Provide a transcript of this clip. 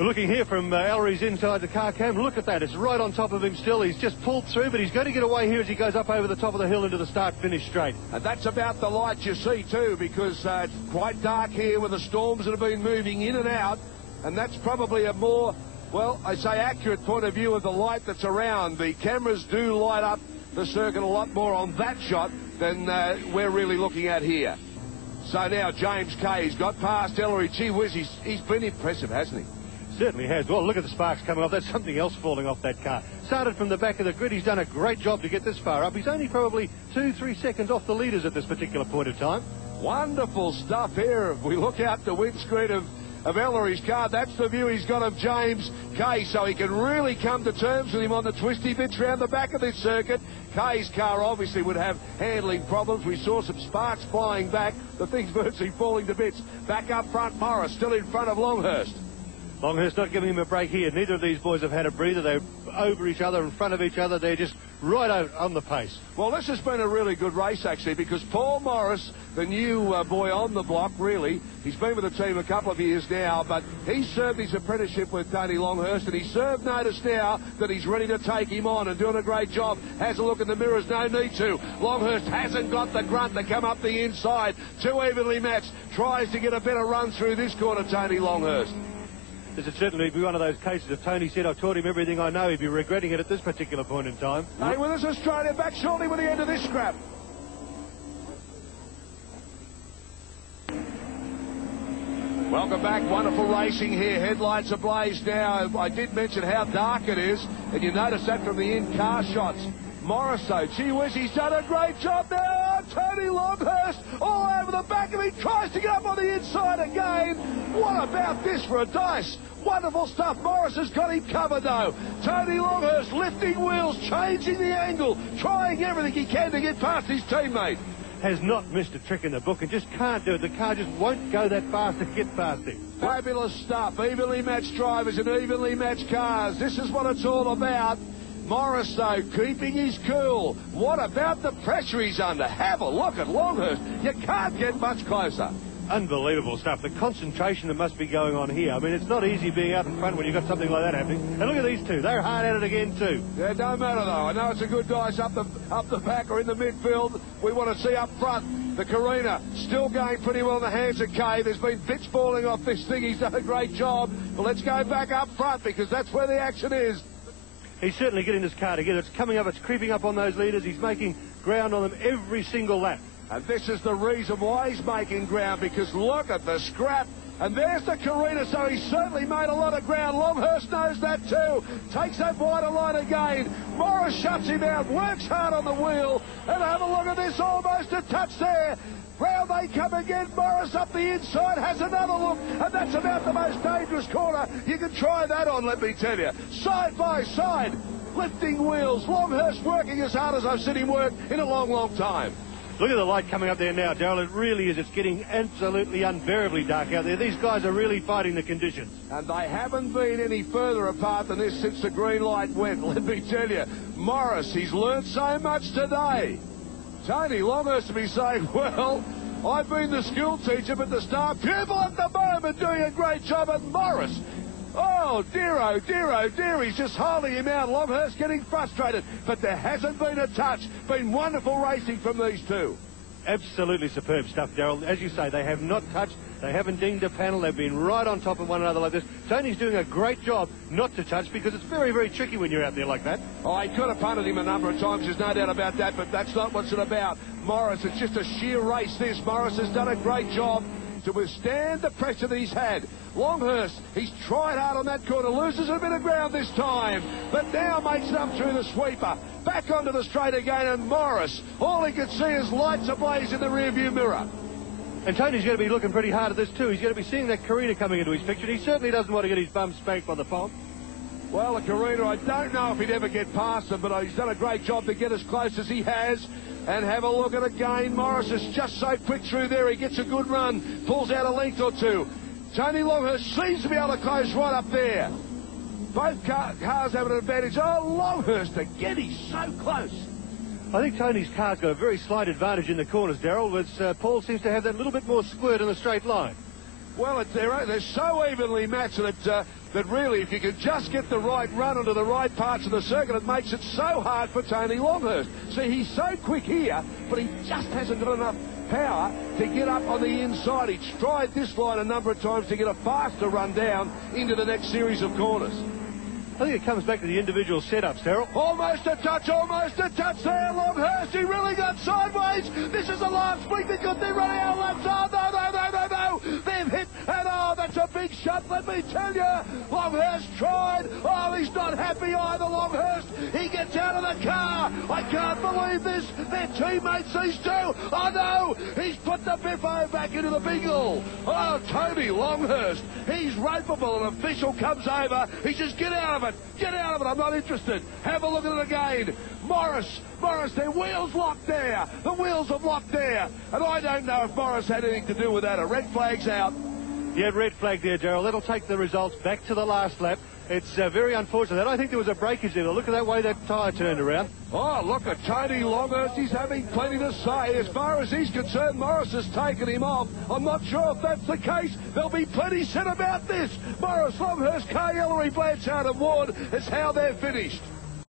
We're looking here from Ellery's inside the car cam. Look at that. It's right on top of him still. He's just pulled through, but he's going to get away here as he goes up over the top of the hill into the start-finish straight. And that's about the light you see, too, because it's quite dark here with the storms that have been moving in and out. And that's probably a more, well, I say accurate point of view of the light that's around. The cameras do light up the circuit a lot more on that shot than we're really looking at here. So now James Kay's got past Ellery. Gee whiz, he's been impressive, hasn't he? Certainly has. Well, look at the sparks coming off. That's something else falling off that car. Started from the back of the grid. He's done a great job to get this far up. He's only probably 2-3 seconds off the leaders at this particular point of time. Wonderful stuff here. If we look out the windscreen of Ellery's car, that's the view he's got of James Kay, so he can really come to terms with him on the twisty bits round the back of this circuit. Kay's car obviously would have handling problems. We saw some sparks flying back. The thing's virtually falling to bits. Back up front, Morris still in front of Longhurst. Longhurst not giving him a break here. Neither of these boys have had a breather. They're over each other, in front of each other. They're just right out on the pace. Well, this has been a really good race, actually, because Paul Morris, the new boy on the block, really, he's been with the team a couple of years now, but he served his apprenticeship with Tony Longhurst, and he's served notice now that he's ready to take him on and doing a great job. Has a look in the mirrors, no need to. Longhurst hasn't got the grunt to come up the inside. Too evenly matched. Tries to get a better run through this corner, Tony Longhurst. This would certainly be one of those cases if Tony said, I've taught him everything I know, he'd be regretting it at this particular point in time. Hey, with us Australia, back shortly with the end of this scrap. Welcome back. Wonderful racing here. Headlights ablaze now. I did mention how dark it is, and you notice that from the in-car shots. Morris, though, gee whiz, he's done a great job now. Tony Longhurst all over the back of him, tries to get up on the inside again. What about this for a dice? Wonderful stuff. Morris has got him covered, though. Tony Longhurst lifting wheels, changing the angle, trying everything he can to get past his teammate. Has not missed a trick in the book and just can't do it. The car just won't go that fast to get past him. Fabulous stuff. Evenly matched drivers and evenly matched cars. This is what it's all about. Morris, though, keeping his cool. What about the pressure he's under? Have a look at Longhurst. You can't get much closer. Unbelievable stuff. The concentration that must be going on here. I mean, it's not easy being out in front when you've got something like that happening. And look at these two. They're hard at it again, too. Yeah, don't matter, though. I know it's a good dice up the back or in the midfield. We want to see up front. The Carina still going pretty well in the hands of Kay. There's been bits falling off this thing. He's done a great job. But let's go back up front because that's where the action is. He's certainly getting this car together. It's coming up, it's creeping up on those leaders. He's making ground on them every single lap. And this is the reason why he's making ground, because look at the scrap. And there's the Carina, so he's certainly made a lot of ground. Longhurst knows that too. Takes that wider line again. Morris shuts him out, works hard on the wheel. And have a look at this, almost a touch there. Round they come again. Morris up the inside, has another look, and that's about the most dangerous corner. You can try that on, let me tell you. Side by side, lifting wheels. Longhurst working as hard as I've seen him work in a long, long time. Look at the light coming up there now, Darryl. It really is. It's getting absolutely unbearably dark out there. These guys are really fighting the conditions. And they haven't been any further apart than this since the green light went, let me tell you. Morris, he's learned so much today. Tony Longhurst to be saying, well, I've been the school teacher, but the star pupil at the moment doing a great job at Morris. Oh, dear, he's just holding him out. Longhurst getting frustrated, but there hasn't been a touch. Been wonderful racing from these two. Absolutely superb stuff, Darryl. As you say, they have not touched, they haven't dinged a panel, they've been right on top of one another like this. Tony's doing a great job not to touch because it's very, very tricky when you're out there like that. Oh, he could have punted him a number of times, there's no doubt about that, but that's not what's it about. Morris, it's just a sheer race this. Morris has done a great job to withstand the pressure that he's had. Longhurst, he's tried hard on that corner, loses a bit of ground this time, but now makes it up through the sweeper. Back onto the straight again, and Morris, all he can see is lights ablaze in the rearview mirror. And Tony's going to be looking pretty hard at this too. He's going to be seeing that Carina coming into his picture. He certainly doesn't want to get his bum spanked by the pomp. Well, the Carina, I don't know if he'd ever get past him, but he's done a great job to get as close as he has. And have a look at it again. Morris is just so quick through there. He gets a good run, pulls out a length or two. Tony Longhurst seems to be able to close right up there. Both cars have an advantage. Oh, Longhurst again, he's so close. I think Tony's car's got a very slight advantage in the corners, Darryl, but Paul seems to have that little bit more squirt in the straight line. Well, they're so evenly matched that really, if you can just get the right run onto the right parts of the circuit, it makes it so hard for Tony Longhurst. See, he's so quick here, but he just hasn't got enough power to get up on the inside. He's tried this line a number of times to get a faster run down into the next series of corners. I think it comes back to the individual setups, Darryl. Almost a touch there, Longhurst. He really got sideways. This is the last spring. They're running out of laps. Oh, no. They've hit, and that's a big shot, let me tell you. Longhurst tried. Oh, he's not happy either, Longhurst. He gets out of the car. I can't believe this. They're teammates, these two. Oh, no. He's put the Biffo back into the bingle. Oh, Tony Longhurst. He's ropeable. An official comes over. He says, get out of it. Get out of it. I'm not interested. Have a look at it again. Morris, their wheels locked there. The wheels have locked there. And I don't know if Morris had anything to do with that. A red flag's out. Yeah, red flag there, Darryl. That'll take the results back to the last lap. It's very unfortunate. I don't think there was a breakage there. Look at that way that tyre turned around. Oh, look at Tony Longhurst. He's having plenty to say. As far as he's concerned, Morris has taken him off. I'm not sure if that's the case. There'll be plenty said about this. Morris, Longhurst, Carr, Ellery, Blanchard and Ward is how they're finished.